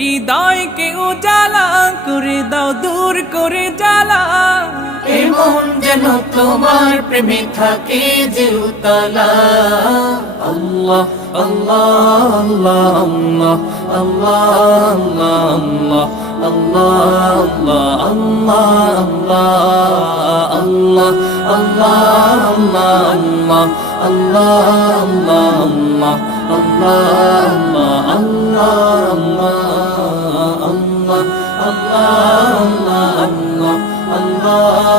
হৃদয়কে উজালা করে দাও, দূর করে জ্বালা। এমন যেন তোমার প্রেমে থাকে যে উতলা। আল্লাহ আল্লাহ আল্লাহ আল্লাহ আল্লাহ আল্লাহ আল্লাহ আল্লাহ আল্লাহ আল্লাহ আল্লাহ আল্লাহ আল্লাহ আল্লাহ আল্লাহ আল্লাহ আল্লাহ